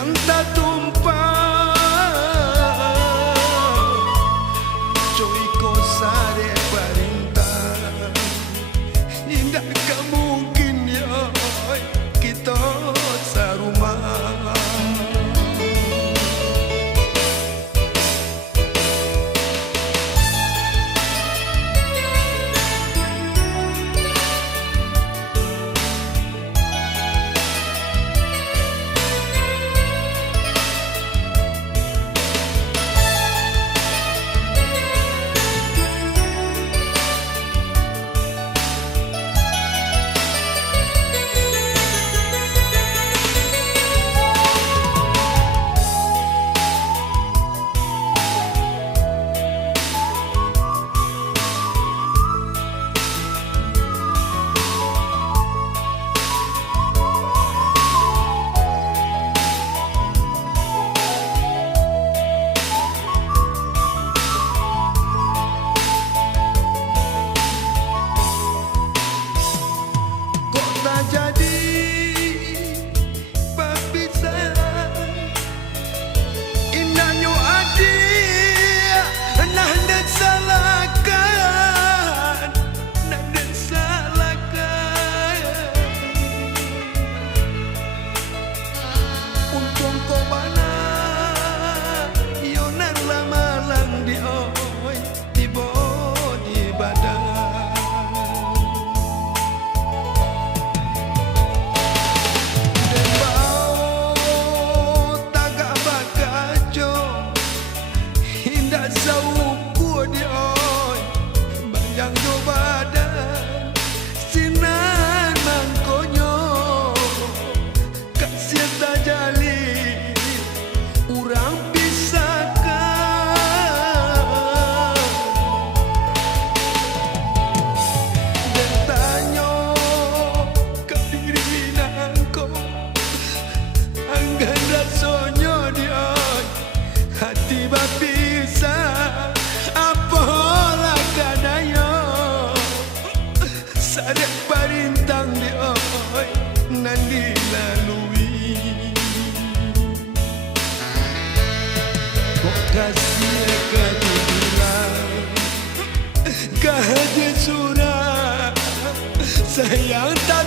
yang tak tumpah coy ko sare perintah indah gak mungkin ya kita sarumah. Jadi perpisahan indahnya adik nah dan salahkan untung kau mana yonan lama lang di oi tiba di badan yang do badan sinan mangkonyo kasih tajali urang pisahkan dan tanyo ke diri nangko anggan rasonyo dia hati bapisah sadek parintang di oi nan dilalui kok kasih ketiduran kahaja surah sayang tak